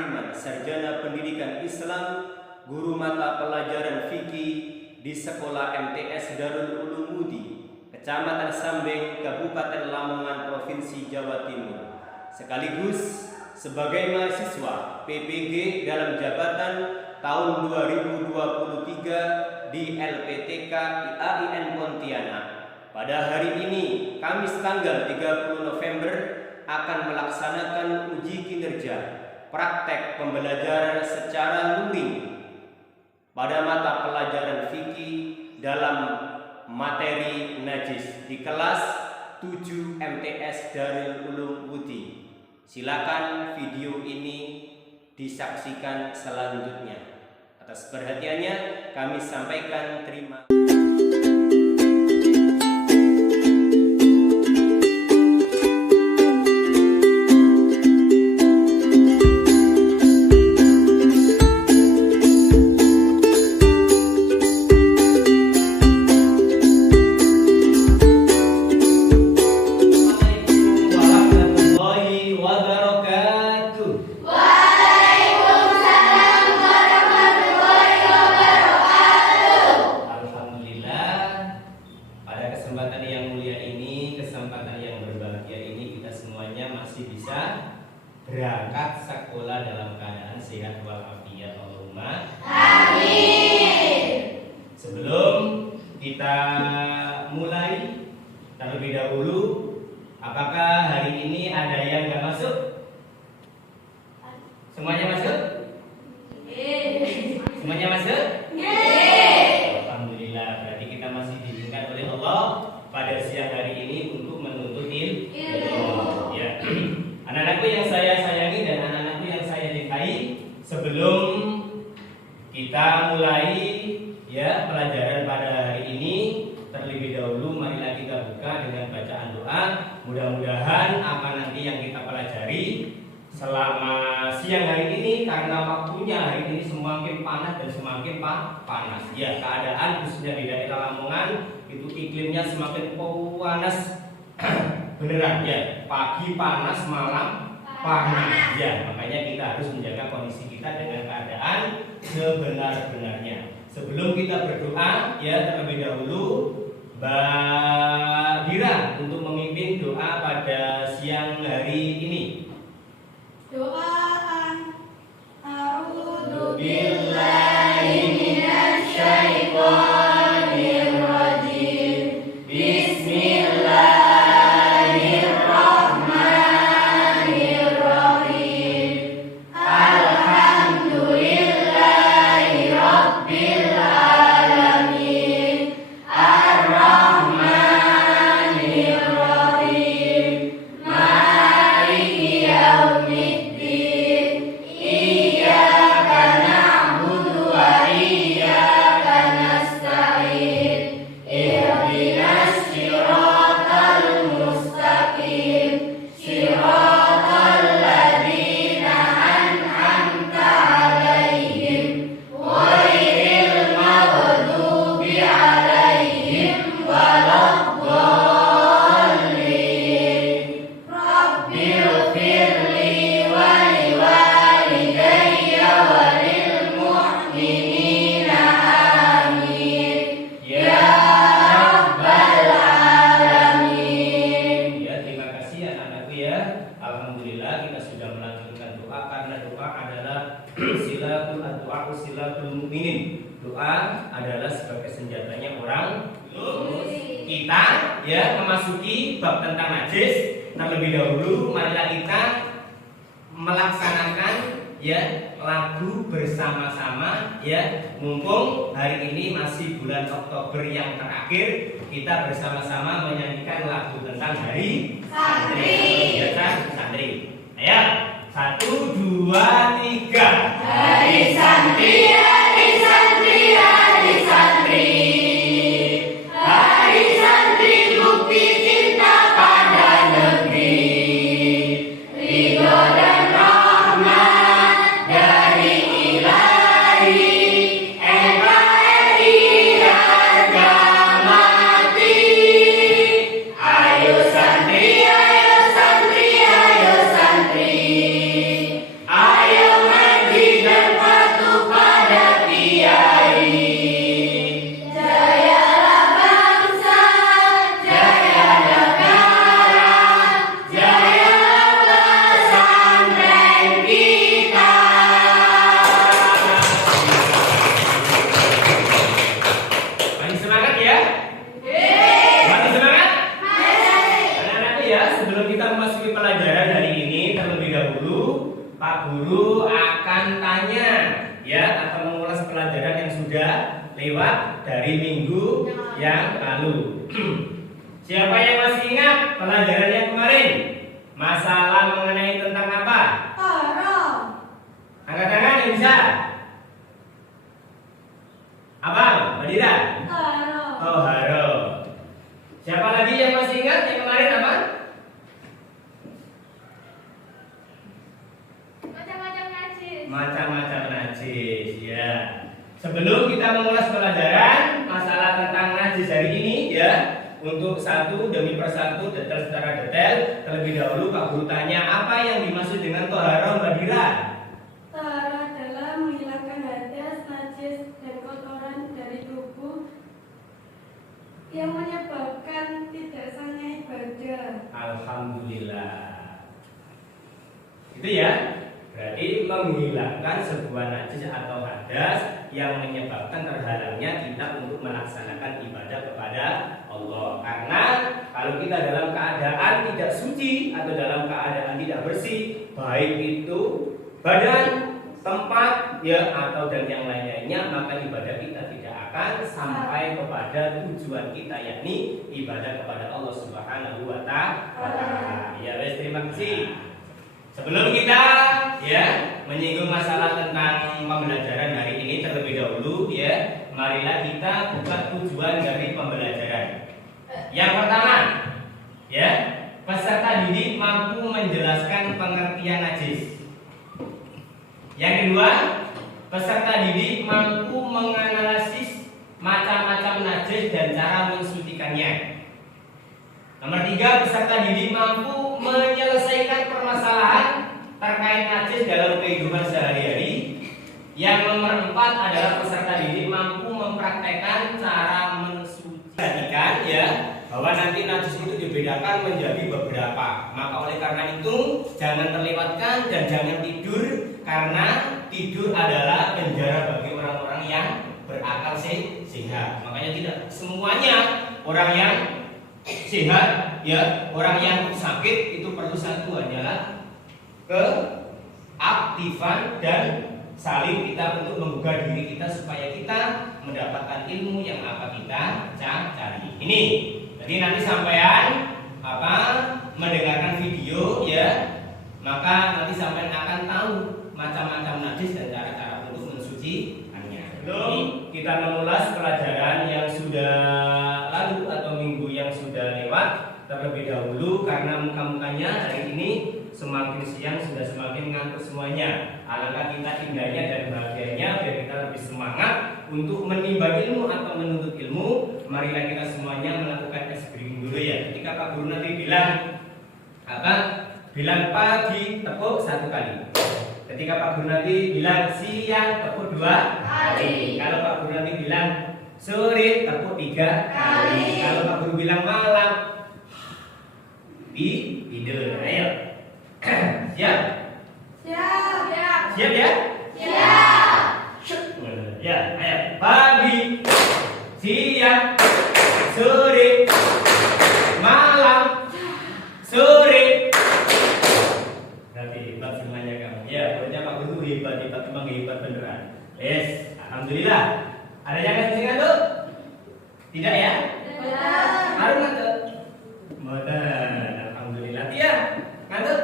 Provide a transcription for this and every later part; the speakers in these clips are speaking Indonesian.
Muta'alliman, sarjana pendidikan Islam, guru mata pelajaran fikih di Sekolah MTS Darul Ulum Mudi, Kecamatan Sambeng, Kabupaten Lamongan, Provinsi Jawa Timur, sekaligus sebagai mahasiswa PPG dalam jabatan tahun 2023 di LPTK IAIN Pontianak. Pada hari ini, Kamis tanggal 30 November, akan melaksanakan uji kinerja praktek pembelajaran secara luring pada mata pelajaran fikih dalam materi najis di kelas 7 MTS Darul Ulum Mudi. Silakan video ini disaksikan selanjutnya. Atas perhatiannya kami sampaikan terima kasih. Berangkat sekolah dalam keadaan sehat walafiat, Allahumma amin. Sebelum kita mulai terlebih dahulu, apakah hari ini ada yang nggak masuk? Semuanya masuk? Semuanya masuk? Alhamdulillah, berarti kita masih diizinkan oleh Allah pada siang hari ini untuk menuntut ilmu. Ya. Anak-anakku yang saya sayangi dan anak-anakku yang saya cintai, sebelum kita mulai ya pelajaran pada hari ini, terlebih dahulu marilah kita buka dengan bacaan doa. Mudah-mudahan apa nanti yang kita pelajari selama siang hari ini, karena waktunya hari ini semakin panas dan semakin panas. Ya, keadaan khususnya di daerah Lamongan itu iklimnya semakin panas. Beneran ya, pagi panas, malam panas ya, makanya kita harus menjaga kondisi kita dengan keadaan sebenar-benarnya. Sebelum kita berdoa ya, terlebih dahulu Mbak Dira untuk memimpin doa pada siang hari ini. Doaan a'udzu billahi minasyaitonir rajim. Bismillah. Doa adalah sebagai senjatanya orang kita ya memasuki bab tentang najis. Terlebih dahulu marilah kita melaksanakan ya lagu bersama-sama ya, mumpung hari ini masih bulan Oktober yang terakhir, kita bersama-sama menyanyikan lagu tentang hari santri. Santri. Ayo, 1, 2, 3. Hari santri. Ayo sudah lewat dari minggu yang lalu. Siapa yang masih ingat pelajaran yang kemarin? Masalah mengenai tentang apa? Haram. Angkat tangan yang bisa. Abang, Badira. Haram. Oh, haro. Siapa lagi yang masih ingat yang kemarin apa? Macam-macam najis. Macam-macam najis, ya. Sebelum kita mengulas pelajaran masalah tentang najis hari ini, ya, untuk satu demi persatu detail secara detail, terlebih dahulu Pak Guru tanya apa yang dimaksud dengan toharoh, Badira? Taharah adalah menghilangkan hadas, najis, dan kotoran dari tubuh yang menyebabkan tidak sahnya ibadah. Alhamdulillah. Itu ya. Berarti menghilangkan sebuah najis atau hadas yang menyebabkan terhalangnya kita untuk melaksanakan ibadah kepada Allah. Karena kalau kita dalam keadaan tidak suci atau dalam keadaan tidak bersih, baik itu badan, tempat, ya, atau dan yang lain-lainnya, maka ibadah kita tidak akan sampai kepada tujuan kita, yakni ibadah kepada Allah Subhanahu wa Ta'ala. Ya, wes, terima kasih. Sebelum kita, ya, menyinggung masalah tentang pembelajaran hari ini terlebih dahulu, ya, marilah kita buka tujuan dari pembelajaran. Yang pertama, ya, peserta didik mampu menjelaskan pengertian najis. Yang kedua, peserta didik mampu menganalisis macam-macam najis dan cara mensucikannya. Nomor 3, peserta didik mampu menyelesaikan permasalahan terkait najis dalam kehidupan sehari-hari. Yang nomor 4 adalah peserta didik mampu mempraktekkan cara mensucikan, ya, bahwa nanti najis itu dibedakan menjadi beberapa. Maka oleh karena itu jangan terlewatkan dan jangan tidur, karena tidur adalah penjara bagi orang-orang yang berakal sehat. Makanya tidak semuanya orang yang sehat, ya, orang yang sakit itu perlu satu adalah keaktifan dan saling kita untuk menggugah diri kita supaya kita mendapatkan ilmu yang apa kita cari. Ini. Jadi nanti sampean mendengarkan video, ya, maka nanti sampean akan tahu macam-macam najis dan cara-cara untuk mensucikannya. Sebelum kita mengulas pelajaran yang sudah lalu atau minggu yang sudah lewat, terlebih dahulu karena muka-mukanya hari ini semakin siang sudah semakin ngantuk semuanya. Alangkah kita indahnya dan bahagianya biar kita lebih semangat untuk menimba ilmu atau menuntut ilmu. Marilah kita semuanya melakukan tes breathing dulu, ya. Ketika Pak Guru nanti bilang bilang pagi, tepuk 1 kali. Ketika Pak Guru nanti bilang siang, tepuk 2 kali. Kalau Pak Guru nanti bilang sore, tepuk 3 kali. Kalau Pak Guru bilang malam, tidur. Ayo. Siap? Siap. Siap, ya? Siap. Ya, ayo. Pagi, siang, sore, malam, sore. Berarti hebat semuanya kamu. Ya, pokoknya Pak Guru hebat, memang hebat beneran. Yes, alhamdulillah. Ada yang kasih ngantuk? Tidak, ya? Harus ngantuk? Mboten. Alhamdulillah. Iya, ngantuk?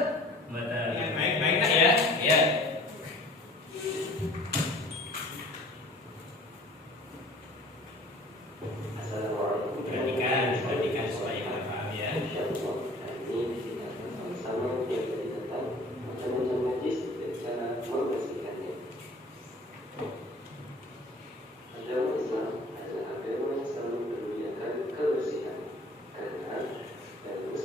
Mboten. Yang baik-baik lah, ya. Ya. Perhatikan supaya kita paham, ya. Agama Islam adalah agama yang selalu memuliakan kebersihan, karena dalam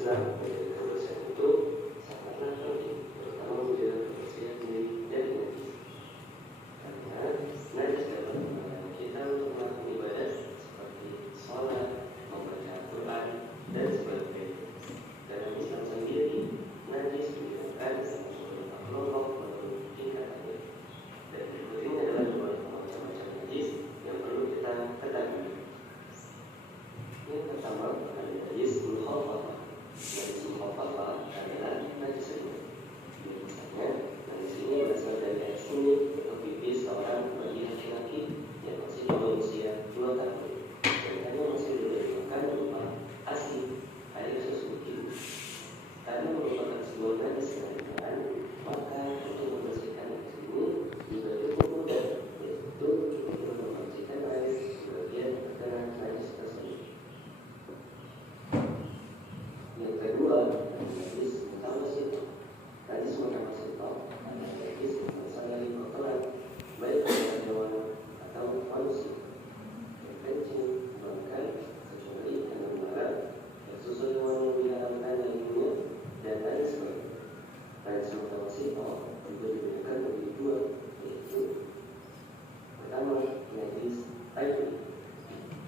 Air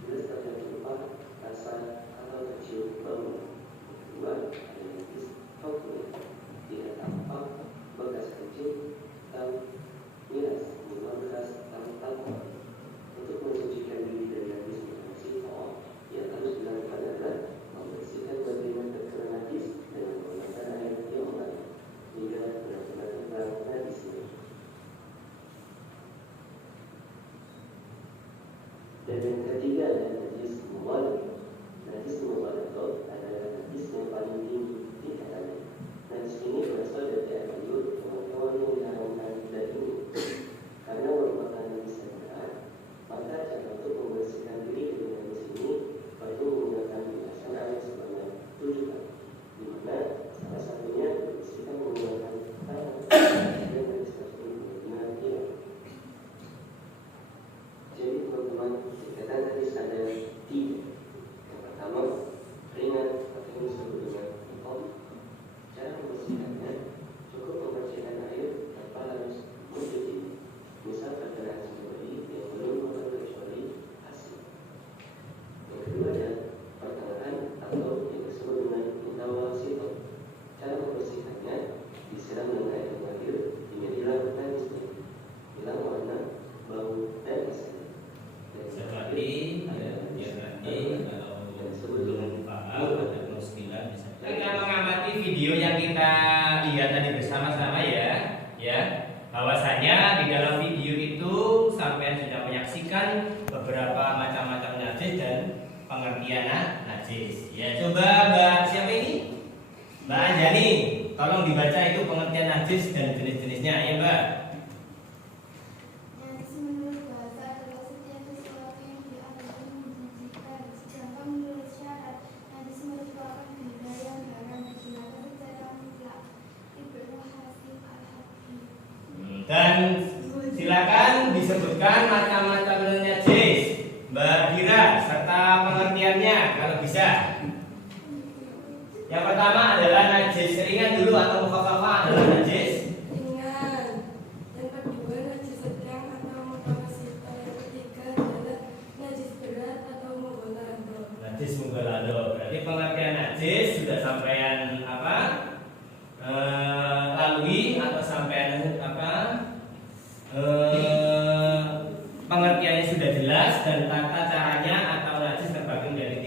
jelas terlihat berupa rasa atau tercium bau. Kedua, ada najis fauqiyah, tidak tampak bekas kencing atau miras minuman bekas atau alkohol. Untuk mensucikan diri dari najis sifat, yang harus dilakukan adalah membersihkan bagian terkena najis dengan menggunakan air yang mengalir hingga benar-benar hilang najisnya. Dan yang ketiga adalah najis mughalladh. Najis mughalladh adalah najis yang paling tinggi tingkatannya. Najis ini berasal dari air liur hewan-hewan yang diharamkan dari ini. Karena merupakan najis yang berat, maka cara untuk membersihkan diri dari najis ini perlu menggunakan bilasan air sebanyak 7 kali, di mana salah satunya dibersihkan menggunakan tangan dan najis tersebut benar-benar hilang. Jadi teman-teman, tingkatan najis ada 3. Yang pertama, ringan atau yang disebut dengan mikot. Cara membersihkannya cukup membersihkan air tanpa harus mencuci. Misal perjalanan sembari yang belum terkecuali hasil. Yang kedua adalah pertengahan atau yang disebut dengan mutawasito. Cara membersihkannya disiram dengan air mengalir hingga hilang najisnya, hilang warna, bau dan rasanya. Seperti kalau sebelum paham ada muskilan bisa. Kita mengamati video yang kita lihat tadi bersama-sama ya, bahwasanya di dalam video itu sampai sudah menyaksikan beberapa macam-macam najis dan pengertian najis. Ya, coba Mbak siapa ini? Mbak Anjani, tolong dibaca itu pengertian najis dan jenis-jenisnya ya Mbak. Najis menurut bahasa adalah setiap sesuatu yang dianggap menjijikan, sedangkan menurut syarat, najis merupakan benda yang haram digunakan secara mutlak. Ibnu Hasim Al-Hakim. Dan silakan disebutkan macam-macam najis, Mbak Dira, serta pengertiannya kalau bisa. Yang pertama adalah najis ringan dulu atau mukhafafah adalah najis Ringan. Yang kedua, najis sedang atau mutawasito. Yang ketiga adalah najis berat atau mughalladh. najis mughalladh. Berarti pengertian najis sudah sampean lalui atau sampean pengertiannya sudah jelas dan tata caranya atau najis terbagi menjadi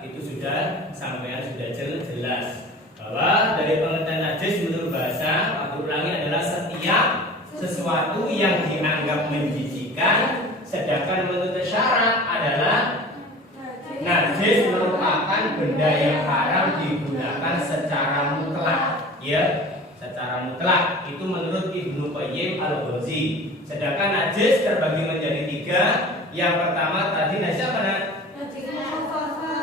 3 itu sudah sampean sudah jelas bahwa dari pengertian najis menurut bahasa aku ulangi adalah setiap sesuatu yang dianggap menjijikan, sedangkan menurut syarat adalah najis merupakan benda yang haram digunakan secara mutlak, ya, secara mutlak. Itu menurut Ibnu Qayyim Al-Ghazali. Sedangkan najis terbagi menjadi 3. Yang pertama tadi najis apa?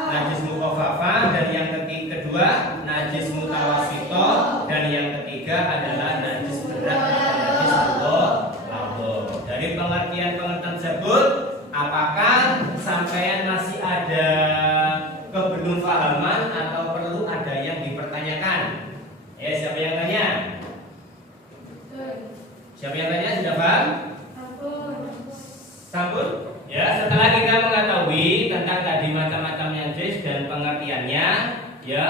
Najis mukhafafah, dan yang kedua najis mutawasito, dan yang ketiga adalah najis berat atau najis mughalladh. Dari pengertian-pengertian tersebut, apakah sampean masih ada kebelumfahaman atau perlu ada yang dipertanyakan? Ya, siapa yang tanya? Siapa yang tanya sudah paham? Sampun? Ya, setelah kita mengetahui tentang tadi macam-macam najis dan pengertiannya, ya,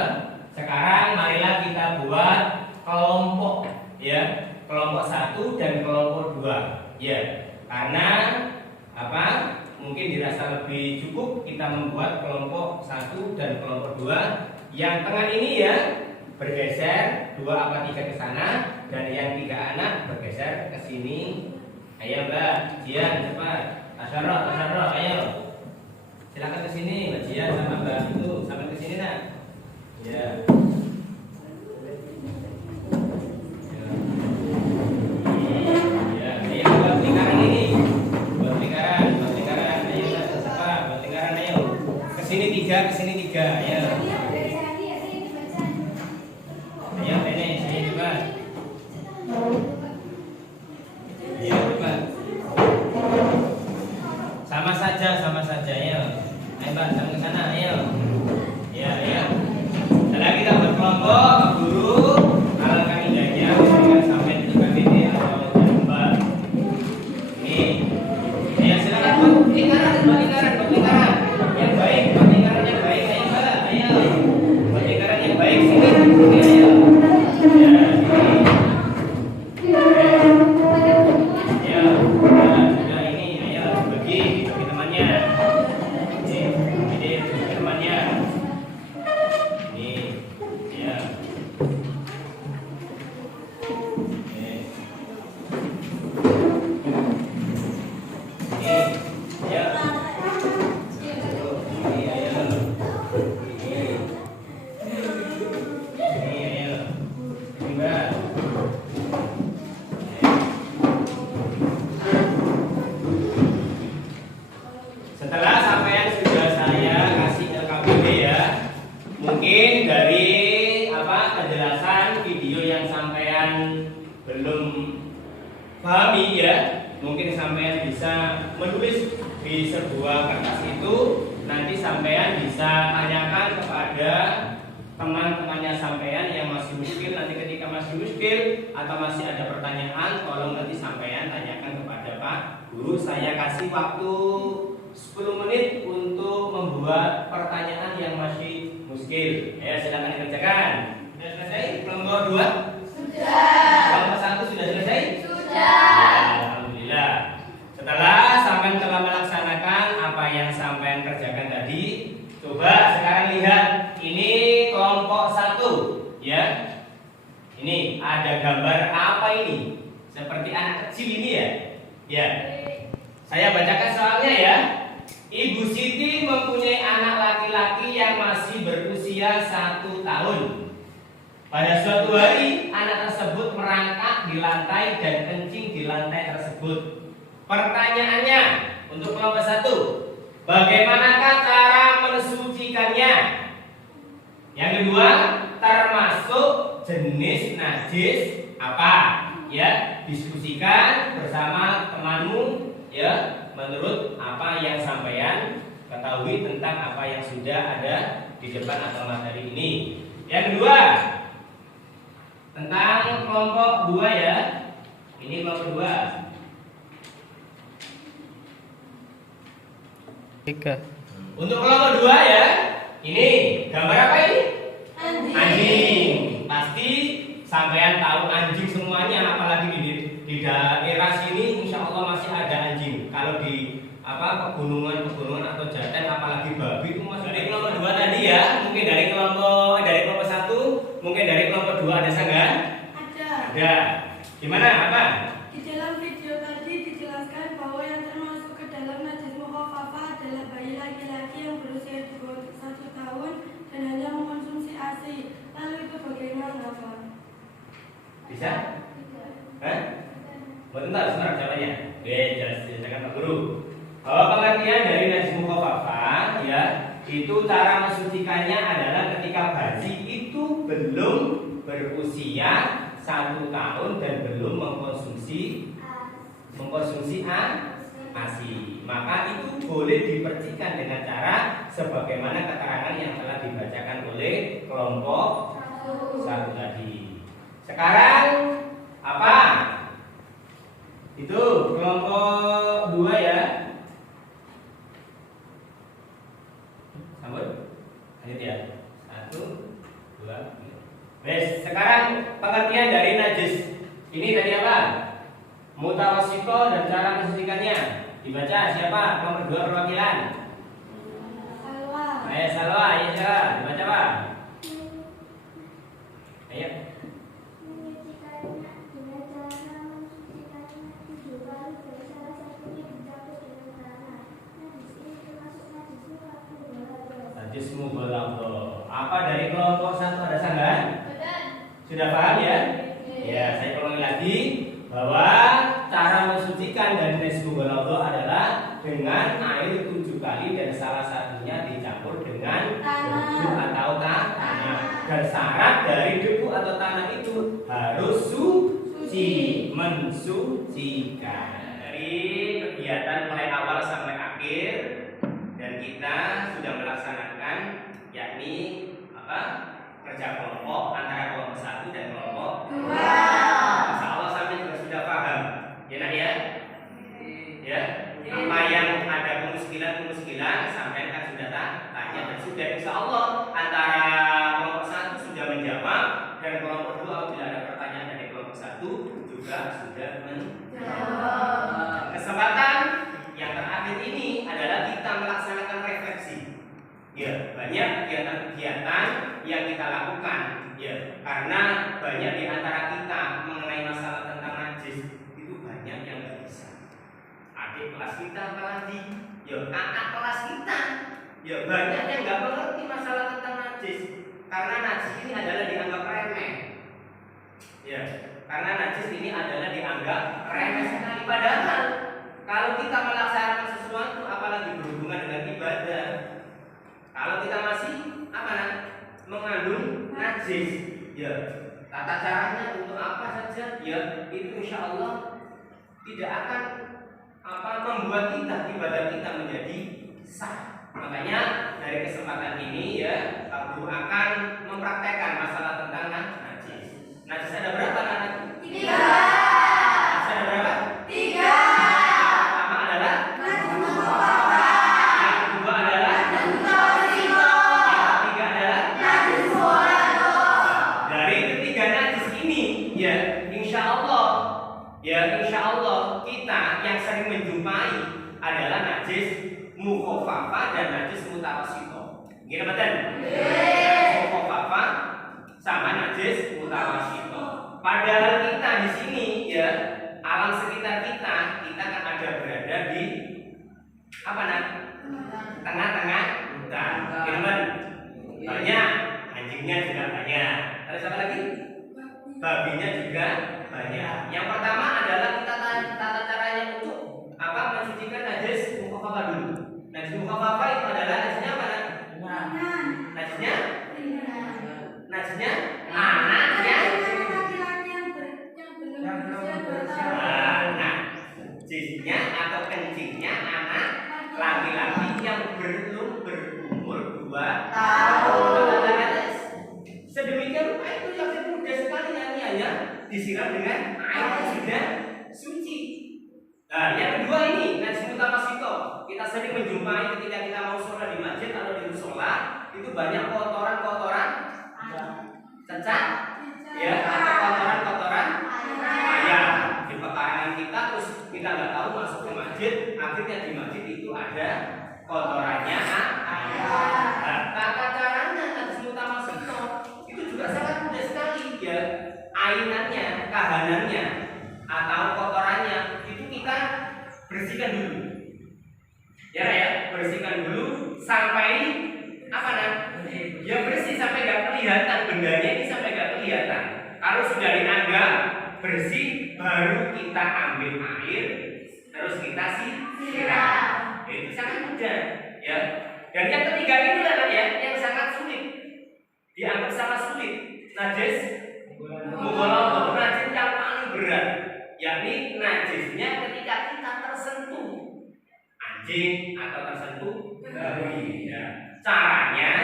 sekarang marilah kita buat kelompok, ya, kelompok 1 dan kelompok 2, ya. Karena apa? Mungkin dirasa lebih cukup kita membuat kelompok 1 dan kelompok 2. Yang tengah ini ya bergeser 2 apa 3 ke sana, dan yang 3 anak bergeser ke sini. Ayo Mbak Jian, cepat. Asyara, ayo. Silakan ke sini Mbak Jian sama Mbak itu, sampai ke sini nak. Ya. Ya, ayo buat lingkaran ini. Buat lingkaran, ayo cepat, buat lingkaran ayo. Ke sini 3, ayo. Ayo ini, sini cepat. Ayo cepat. Sama saja ya. Ayo Mbak, sama ke sana, ayo. Ya. Setelah kita berkelompok, guru alangkah indahnya memberikan sampai di KBT atau Mbak. Ini. Ya silakan Bu. Setelah sampean sudah saya kasih LKPD ya, mungkin dari penjelasan video yang sampean belum pahami ya, mungkin sampean bisa menulis di sebuah kertas itu, nanti sampean bisa tanyakan kepada teman-temannya sampean yang masih muskil. Nanti ketika masih muskil atau masih ada pertanyaan, tolong nanti sampean tanyakan kepada Pak Guru. Saya kasih waktu 10 menit untuk membuat pertanyaan yang masih muskil. Ya, silakan dikerjakan. Sudah selesai kelompok 2? Sudah. Kelompok 1 sudah selesai? Sudah. Alhamdulillah. Setelah sampean telah melaksanakan apa yang sampean kerjakan tadi, coba sekarang lihat ini kelompok 1 ya. Ini ada gambar apa ini? Seperti anak kecil ini ya. Ya. Saya bacakan soalnya ya. Ibu Siti mempunyai anak laki-laki yang masih berusia 1 tahun. Pada suatu hari, anak tersebut merangkak di lantai dan kencing di lantai tersebut. Pertanyaannya untuk kelompok 1, bagaimanakah cara mensucikannya? Yang kedua, termasuk jenis najis apa? Ya, diskusikan bersama temanmu ya, menurut apa yang sampean ketahui tentang apa yang sudah ada di depan atau materi ini. Yang kedua, tentang kelompok 2 ya. Ini kelompok 2. 3. Untuk kelompok 2 ya. Ini gambar apa ini? Anjing. Pasti sampean tahu anjing semuanya, apalagi di daerah sini insya Allah masih ada anjing. Kalau di pegunungan atau jaten, apalagi babi itu masih. Dari kelompok 2 tadi ya, mungkin dari kelompok 1, mungkin dari kelompok 2 ada sanggahan? Ada. Gimana? Apa? Di dalam video tadi dijelaskan bahwa yang termasuk ke dalam najis mukhafafah adalah bayi laki-laki yang berusia di bawah 1 tahun dan hanya mengkonsumsi ASI. Lalu itu bagaimana, Pak? Bisa? Hah? Bentar, sebentar jawabannya. Oke, jelaskan Pak Guru. Bahwa pengertian dari najis mukhafafah ya, itu cara mensucikannya adalah ketika bayi itu belum berusia 1 tahun dan belum mengkonsumsi ASI. Maka itu boleh dipercikan dengan cara sebagaimana keterangan yang telah dibacakan oleh kelompok 1 tadi. Sekarang apa? Itu kelompok 2 ya. Sambut. Lanjut ya. 1, 2, 3. Sekarang pengertian dari najis. Ini tadi apa? Mutawasito dan cara mensucikannya. Dibaca siapa? Nomor 2 perwakilan. Salwa. Ayo Salwa, ayo siapa? Dibaca Pak. Ayo. Menyucikannya dengan cara mensucikannya 7 kali dari salah satunya dicampur dengan tanah. Najis ini termasuk najis mukhafafah. Najis mughalladhah. Apa dari kelompok 1 ada sanggahan? Betul. Sudah paham ya? Ya, saya ulangi lagi bahwa cara mensucikan dari najis mughalladhah adalah dengan air 7 kali dan salah satunya dicampur dengan debu atau tanah. Dan syarat dari debu atau tanah itu harus suci, mensucikan. Dari kegiatan mulai awal sampai akhir dan kita sudah melaksanakan yakni kerja kelompok antara kelompok 1 dan kelompok 2. Insya Allah sampai juga sudah paham. Ya nak ya? Ya. Apa yang ada kemungkinan sampai kan sudah tanya dan sudah insya Allah antara kelompok 1 sudah menjawab dan kelompok 2 apabila ada pertanyaan dari kelompok 1 juga sudah menjawab. Kesempatan yang terakhir ini adalah kita melaksanakan refleksi. Ya, banyak kegiatan-kegiatan yang kita lakukan. Ya, karena banyak di antara kita mengenai masalah tentang najis itu banyak yang nggak bisa. Adik kelas kita apalagi, ya kakak kelas kita, ya banyak yang nggak mengerti masalah tentang najis. Karena najis ini adalah dianggap remeh. Ya, karena najis ini adalah dianggap remeh sekali. Padahal kalau kita melaksanakan sesuatu apalagi berhubungan najis. Ya, tata caranya untuk apa saja? Ya, itu insya Allah tidak akan membuat ibadah kita menjadi sah. Makanya dari kesempatan ini ya, Pak Guru akan mempraktekkan masalah tentang najis. Najis ada berapa anak? 3. Najis ada berapa? 3. Yang pertama adalah Najis mukhafafah. yang kedua adalah Najis mutawassithah. yang ketiga adalah Najis mughalladhah. dari ketiga najis ini ya insya Allah kita yang sering menjumpai adalah najis mukhafafah dan najis mutawassithah. Gini betul? Najis mukhafafah sama najis mutawassithah. Padahal kita di sini ya alam sekitar kita kan ada berada di tengah-tengah hutan. Gini betul? Banyak, anjingnya juga banyak. Terus apa lagi? Babinya juga banyak. Yang pertama adalah kita tata caranya untuk mensucikan najis mukhafafah dulu. Najis mukhafafah itu adalah najisnya apa? Najisnya anak ya. Najisnya atau kencingnya anak laki-laki yang belum berumur 2 tahun. Sedemikian rupa itu yang mudah sekali hanya disiram dengan air yang sudah suci. Nah, yang kedua ini najis mutawassithah. Kita sering menjumpai ketika kita mau sholat di masjid atau di musola itu banyak kotoran-kotoran cacat, ya atau kotoran-kotoran ayam di pekarangan kita, terus kita nggak tahu masuk ke masjid, akhirnya di masjid itu ada kotorannya ayam. Nah, tata caranya najis mutawassithah itu juga sangat mudah sekali ya. Ainannya, kahanannya atau kotorannya itu kita bersihkan dulu. Ya, bersihkan dulu sampai ya bersih sampai gak kelihatan bendanya ini, sampai gak kelihatan. Kalau sudah dianggap bersih, baru kita ambil air, terus kita siram. Itu sangat mudah, ya. Dan yang ketiga ini adalah yang sangat sulit, dianggap sangat sulit, najis mughalladhah, najis yang paling berat, yakni najisnya ketika kita tersentuh anjing atau tersentuh babi. Ya. Caranya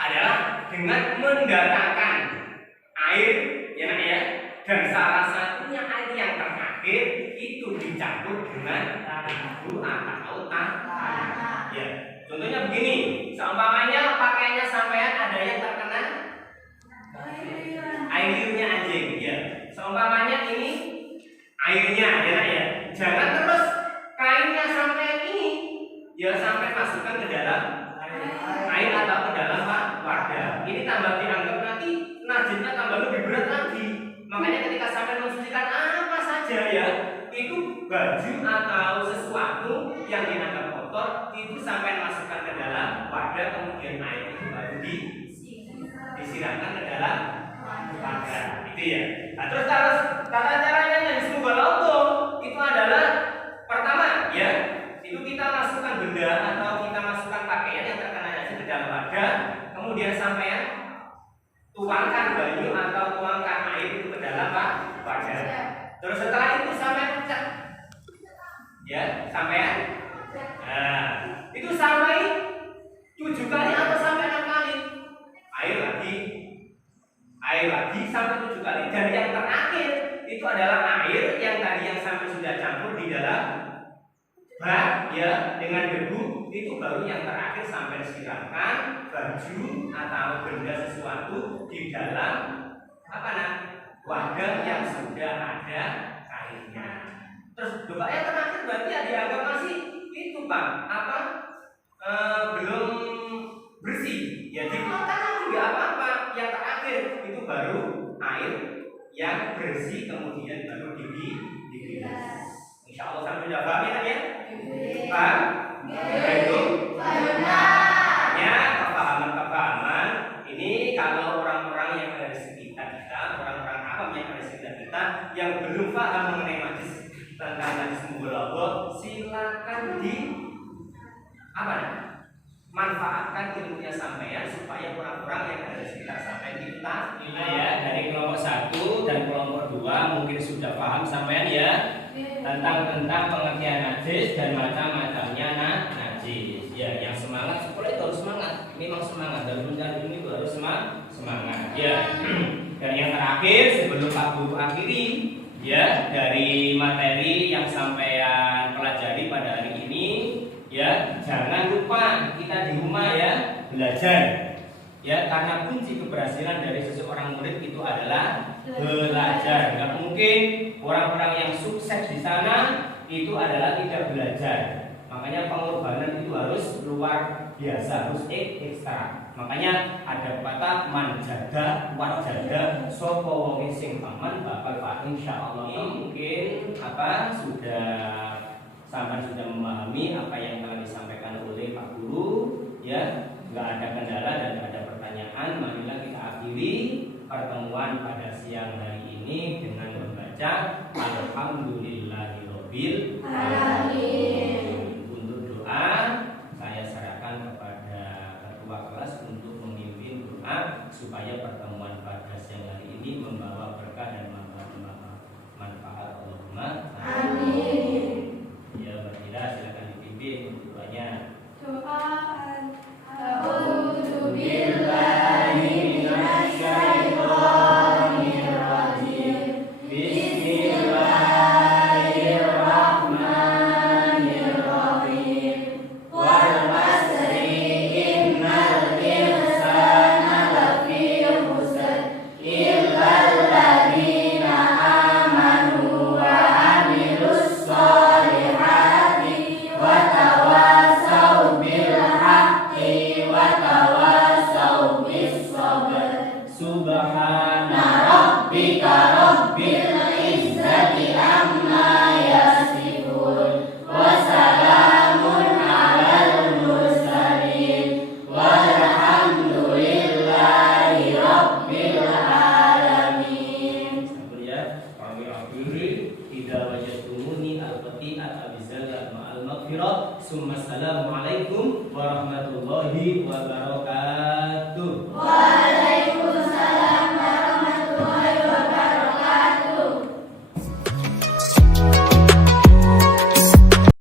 adalah dengan mendatangkan air, ya, dan salah satunya air yang terakhir itu dicampur dengan bumbu atau tanah. Ya, contohnya begini, seumpamanya pakaiannya sampean ada yang terkena air liurnya anjing, ya. Seumpamanya ini airnya, ya, jangan terus kainnya sampean ini, ya sampai masukkan ke dalam air atau ke dalam wadah. Ini tambah dianggap nanti najisnya tambah lebih berat lagi. Makanya ketika sampai mensucikan apa saja ya, itu baju atau sesuatu yang dianggap kotor itu sampai masukkan ke dalam wadah, kemudian air itu baru disiramkan ke dalam wadah. Itu ya. Nah, terus tata caranya najis mughalladhah itu adalah pertama ya, itu kita masukkan benda atau kita masukkan pakaian yang terkena najis ke dalam wadah, kemudian sampean tuangkan baju atau tuangkan air itu ke dalam wadah. Terus setelah itu sampean pecah, ya sampean. Nah, itu sampai 7 kali atau sampai 6 kali. Air lagi sampai 7 kali. Dan yang terakhir itu adalah air yang tadi yang sampai sudah campur di dalam bak, ya, dengan debu, itu baru yang terakhir sampai siramkan baju atau benda sesuatu di dalam wadah yang sudah ada kainnya. Terus doa yang terakhir berarti ya dianggap masih itu belum bersih, ya dikeluarkan juga apa-apa. Yang terakhir itu baru air yang bersih, kemudian baru dibilas. Insya Allah sampai sudah paham ya? Paham? Itu hanya kepahaman ini kalau orang-orang yang ada di sekitar kita, orang-orang awam yang ada di sekitar kita yang belum paham mengenai najis tentang najis mughalladhah, silakan manfaatkan ilmunya sampean supaya orang-orang yang ada di sekitar sampean kita ya, dari kelompok 1 dan kelompok 2 mungkin sudah paham sampean ya tentang pengertian najis dan macam-macamnya najis. Ya, yang semangat sekolah itu harus semangat. Memang semangat dalam mencari ini itu harus semangat. Ya. Dan yang terakhir sebelum Pak Guru akhiri ya dari materi yang sampean pelajari pada hari ini ya, jangan lupa kita di rumah ya belajar. Ya, karena kunci keberhasilan dari seseorang murid itu adalah belajar. Nggak mungkin orang-orang yang sukses di sana itu adalah tidak belajar. Makanya pengorbanan itu harus luar biasa, harus ekstra. Makanya ada kata manjada wajada sopo wong sing paman bakal pak insyaallah. Mungkin sudah memahami apa yang telah disampaikan oleh Pak Guru ya. Nggak ada kendala dan nggak ada pertanyaan. Marilah kita akhiri pertemuan pada siang hari ini dengan membaca Alhamdulillahirabbil alamin. Untuk doa saya serahkan kepada ketua kelas untuk memimpin doa supaya pertemuan pada siang hari ini membawa berkah dan manfaat. Allahumma amin. Ya, Mbak, silakan dipimpin untuk doanya. A'udzu billahi minasyaitonir rajim. Bismillahirrahmanirrahim. Wal masri innal insana lafi khusr illa alladziina amanu wa 'amilus shalihati wa tawasaw bil haqqi wa tawasaw bis sabr. Subhana rabbika rabbil izzati amma yasifun wa salamun alal mursalin walhamdulillahi rabbil alamin. Ya, kami akhiri idza wajadtumuni al-fatihat abizallat ma'al maghfirah. Assalamualaikum warahmatullahi wabarakatuh. Waalaikumsalam.